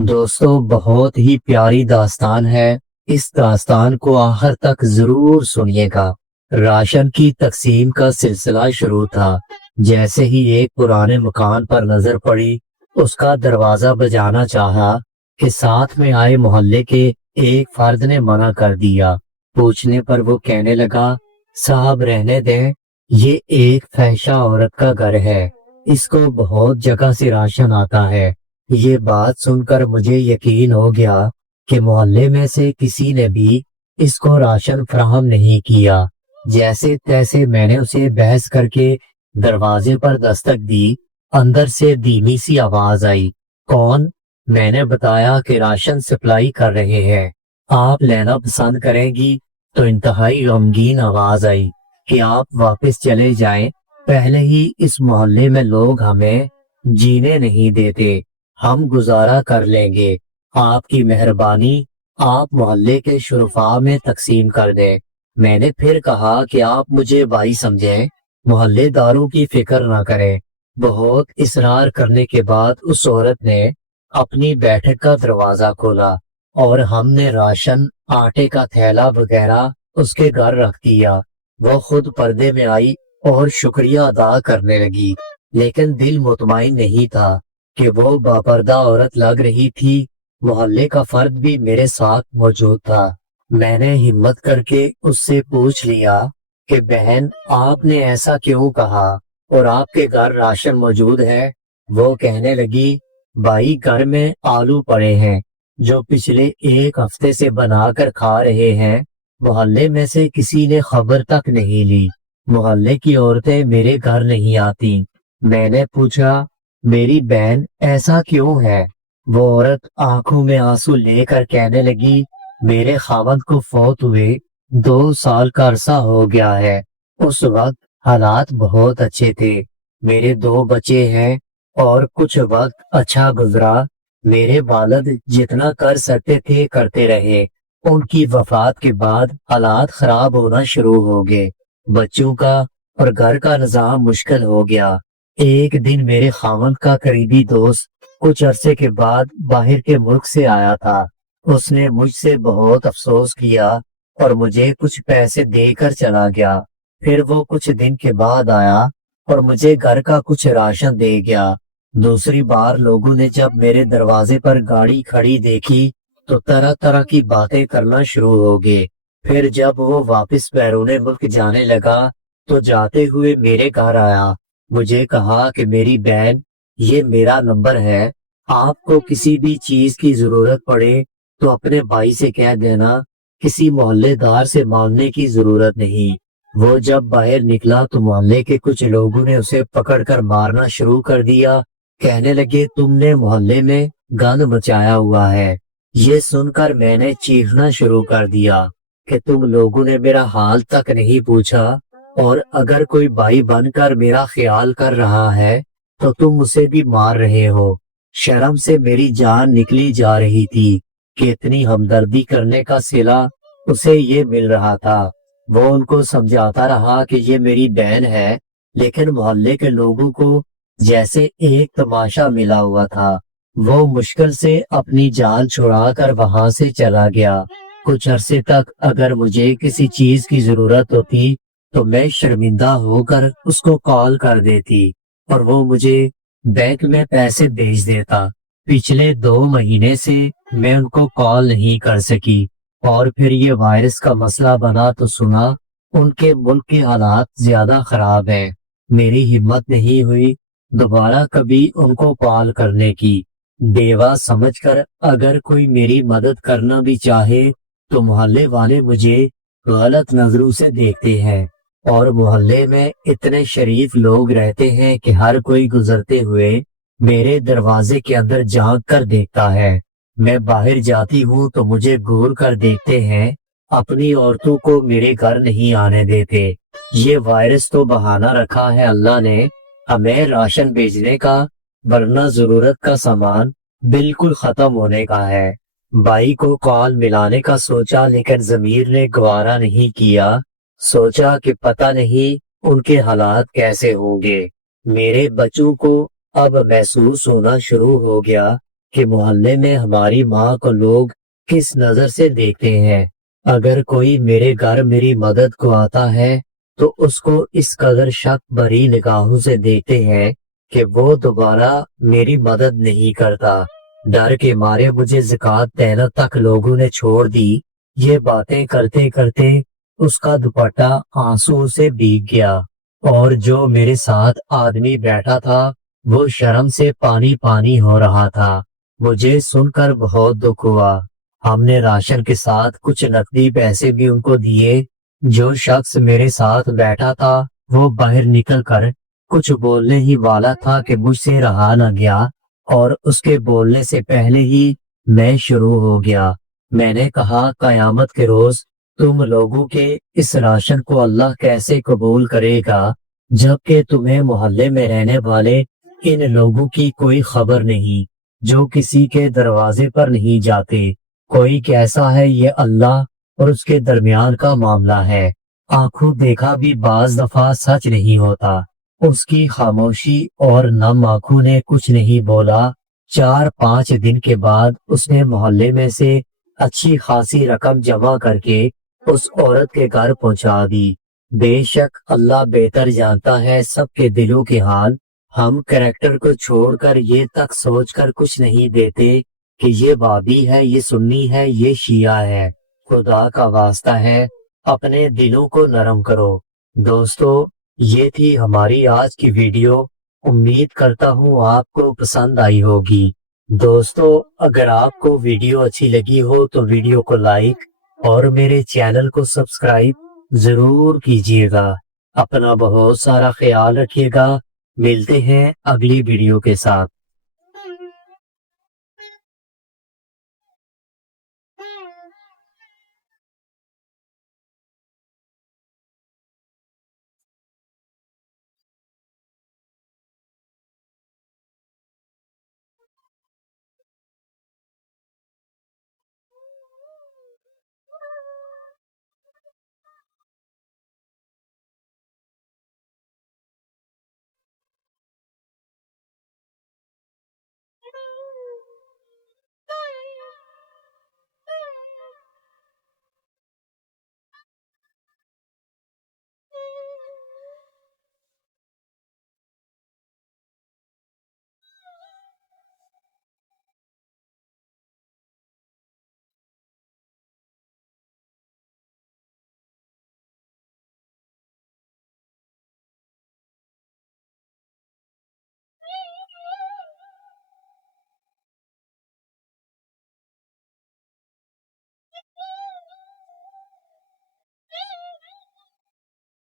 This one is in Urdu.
دوستو بہت ہی پیاری داستان ہے۔ اس داستان کو آخر تک ضرور سنیے گا۔ راشن کی تقسیم کا سلسلہ شروع تھا۔ جیسے ہی ایک پرانے مکان پر نظر پڑی، اس کا دروازہ بجانا چاہا کہ ساتھ میں آئے محلے کے ایک فرد نے منع کر دیا۔ پوچھنے پر وہ کہنے لگا، صاحب رہنے دیں، یہ ایک فحشہ عورت کا گھر ہے، اس کو بہت جگہ سے راشن آتا ہے۔ یہ بات سن کر مجھے یقین ہو گیا کہ محلے میں سے کسی نے بھی اس کو راشن فراہم نہیں کیا۔ جیسے تیسے میں نے اسے بحث کر کے دروازے پر دستک دی۔ اندر سے دھیمی سی آواز آئی، کون؟ میں نے بتایا کہ راشن سپلائی کر رہے ہیں، آپ لینا پسند کریں گی؟ تو انتہائی غمگین آواز آئی کہ آپ واپس چلے جائیں، پہلے ہی اس محلے میں لوگ ہمیں جینے نہیں دیتے، ہم گزارا کر لیں گے، آپ کی مہربانی، آپ محلے کے شرفاء میں تقسیم کر دیں۔ میں نے پھر کہا کہ آپ مجھے بھائی سمجھیں، محلے داروں کی فکر نہ کریں۔ بہت اصرار کرنے کے بعد اس عورت نے اپنی بیٹھک کا دروازہ کھولا اور ہم نے راشن، آٹے کا تھیلا وغیرہ اس کے گھر رکھ دیا۔ وہ خود پردے میں آئی اور شکریہ ادا کرنے لگی، لیکن دل مطمئن نہیں تھا کہ وہ باپردہ عورت لگ رہی تھی۔ محلے کا فرد بھی میرے ساتھ موجود تھا۔ میں نے ہمت کر کے اس سے پوچھ لیا کہ بہن، آپ نے ایسا کیوں کہا اور آپ کے گھر راشن موجود ہے؟ وہ کہنے لگی، بھائی گھر میں آلو پڑے ہیں جو پچھلے ایک ہفتے سے بنا کر کھا رہے ہیں، محلے میں سے کسی نے خبر تک نہیں لی، محلے کی عورتیں میرے گھر نہیں آتی۔ میں نے پوچھا، میری بہن ایسا کیوں ہے؟ وہ عورت آنکھوں میں آنسو لے کر کہنے لگی، میرے خاوند کو فوت ہوئے 2 سال کا عرصہ ہو گیا ہے، اس وقت حالات بہت اچھے تھے، میرے 2 بچے ہیں اور کچھ وقت اچھا گزرا، میرے والد جتنا کر سکتے تھے کرتے رہے، ان کی وفات کے بعد حالات خراب ہونا شروع ہو گئے، بچوں کا اور گھر کا نظام مشکل ہو گیا۔ ایک دن میرے خاوند کا قریبی دوست کچھ عرصے کے بعد باہر کے ملک سے آیا تھا۔ اس نے مجھ سے بہت افسوس کیا اور مجھے کچھ پیسے دے کر چلا گیا۔ پھر وہ کچھ دن کے بعد آیا اور مجھے گھر کا کچھ راشن دے گیا۔ دوسری بار لوگوں نے جب میرے دروازے پر گاڑی کھڑی دیکھی تو طرح طرح کی باتیں کرنا شروع ہو گئے۔ پھر جب وہ واپس بیرون ملک جانے لگا تو جاتے ہوئے میرے گھر آیا، مجھے کہا کہ میری بہن، یہ میرا نمبر ہے، آپ کو کسی بھی چیز کی ضرورت پڑے تو اپنے بھائی سے کہہ دینا، کسی محلے دار سے مانگنے کی ضرورت نہیں۔ وہ جب باہر نکلا تو محلے کے کچھ لوگوں نے اسے پکڑ کر مارنا شروع کر دیا، کہنے لگے، تم نے محلے میں گند مچایا ہوا ہے۔ یہ سن کر میں نے چیخنا شروع کر دیا کہ تم لوگوں نے میرا حال تک نہیں پوچھا، اور اگر کوئی بھائی بن کر میرا خیال کر رہا ہے تو تم اسے بھی مار رہے ہو۔ شرم سے میری جان نکلی جا رہی تھی کہ اتنی ہمدردی کرنے کا صلہ اسے یہ مل رہا تھا۔ وہ ان کو سمجھاتا رہا کہ یہ میری بہن ہے، لیکن محلے کے لوگوں کو جیسے ایک تماشا ملا ہوا تھا۔ وہ مشکل سے اپنی جان چھڑا کر وہاں سے چلا گیا۔ کچھ عرصے تک اگر مجھے کسی چیز کی ضرورت ہوتی تو میں شرمندہ ہو کر اس کو کال کر دیتی اور وہ مجھے بینک میں پیسے بھیج دیتا۔ پچھلے 2 مہینے سے میں ان کو کال نہیں کر سکی، اور پھر یہ وائرس کا مسئلہ بنا تو سنا ان کے ملک کے حالات زیادہ خراب ہیں۔ میری ہمت نہیں ہوئی دوبارہ کبھی ان کو کال کرنے کی۔ بیوہ سمجھ کر اگر کوئی میری مدد کرنا بھی چاہے تو محلے والے مجھے غلط نظروں سے دیکھتے ہیں، اور محلے میں اتنے شریف لوگ رہتے ہیں کہ ہر کوئی گزرتے ہوئے میرے دروازے کے اندر جھانک کر دیکھتا ہے۔ میں باہر جاتی ہوں تو مجھے گور کر دیکھتے ہیں، اپنی عورتوں کو میرے گھر نہیں آنے دیتے۔ یہ وائرس تو بہانہ رکھا ہے اللہ نے ہمیں راشن بھیجنے کا، ورنہ ضرورت کا سامان بالکل ختم ہونے کا ہے۔ بھائی کو کال ملانے کا سوچا لیکن ضمیر نے گوارا نہیں کیا۔ سوچا کہ پتہ نہیں ان کے حالات کیسے ہوں گے۔ میرے بچوں کو اب محسوس ہونا شروع ہو گیا کہ محلے میں ہماری ماں کو لوگ کس نظر سے دیکھتے ہیں۔ اگر کوئی میرے گھر میری مدد کو آتا ہے تو اس کو اس قدر شک بھری نگاہوں سے دیکھتے ہیں کہ وہ دوبارہ میری مدد نہیں کرتا۔ ڈر کے مارے مجھے زکوٰۃ دینا تک لوگوں نے چھوڑ دی۔ یہ باتیں کرتے کرتے اس کا دوپٹہ آنسو سے بھیگ گیا، اور جو میرے ساتھ آدمی بیٹھا تھا وہ شرم سے پانی پانی ہو رہا تھا۔ مجھے سن کر بہت دکھ ہوا۔ ہم نے راشن کے ساتھ کچھ نقدی پیسے بھی ان کو دیے۔ جو شخص میرے ساتھ بیٹھا تھا وہ باہر نکل کر کچھ بولنے ہی والا تھا کہ مجھ سے رہا نہ گیا، اور اس کے بولنے سے پہلے ہی میں شروع ہو گیا۔ میں نے کہا، قیامت کے روز تم لوگوں کے اس راشن کو اللہ کیسے قبول کرے گا جبکہ تمہیں محلے میں رہنے والے ان لوگوں کی کوئی خبر نہیں، جو کسی کے دروازے پر نہیں جاتے۔ کوئی کیسا ہے یہ اللہ اور اس کے درمیان کا معاملہ ہے۔ آنکھوں دیکھا بھی بعض دفعہ سچ نہیں ہوتا۔ اس کی خاموشی اور نم آنکھوں نے کچھ نہیں بولا۔ 4-5 دن کے بعد اس نے محلے میں سے اچھی خاصی رقم جمع کر کے اس عورت کے گھر پہنچا دی۔ بے شک اللہ بہتر جانتا ہے سب کے دلوں کے حال۔ ہم کریکٹر کو چھوڑ کر یہ تک سوچ کر کچھ نہیں دیتے کہ یہ وابی ہے، یہ سنی ہے، یہ شیعہ ہے۔ خدا کا واسطہ ہے اپنے دلوں کو نرم کرو۔ دوستو، یہ تھی ہماری آج کی ویڈیو۔ امید کرتا ہوں آپ کو پسند آئی ہوگی۔ دوستو، اگر آپ کو ویڈیو اچھی لگی ہو تو ویڈیو کو لائک اور میرے چینل کو سبسکرائب ضرور کیجیے گا۔ اپنا بہت سارا خیال رکھیے گا۔ ملتے ہیں اگلی ویڈیو کے ساتھ۔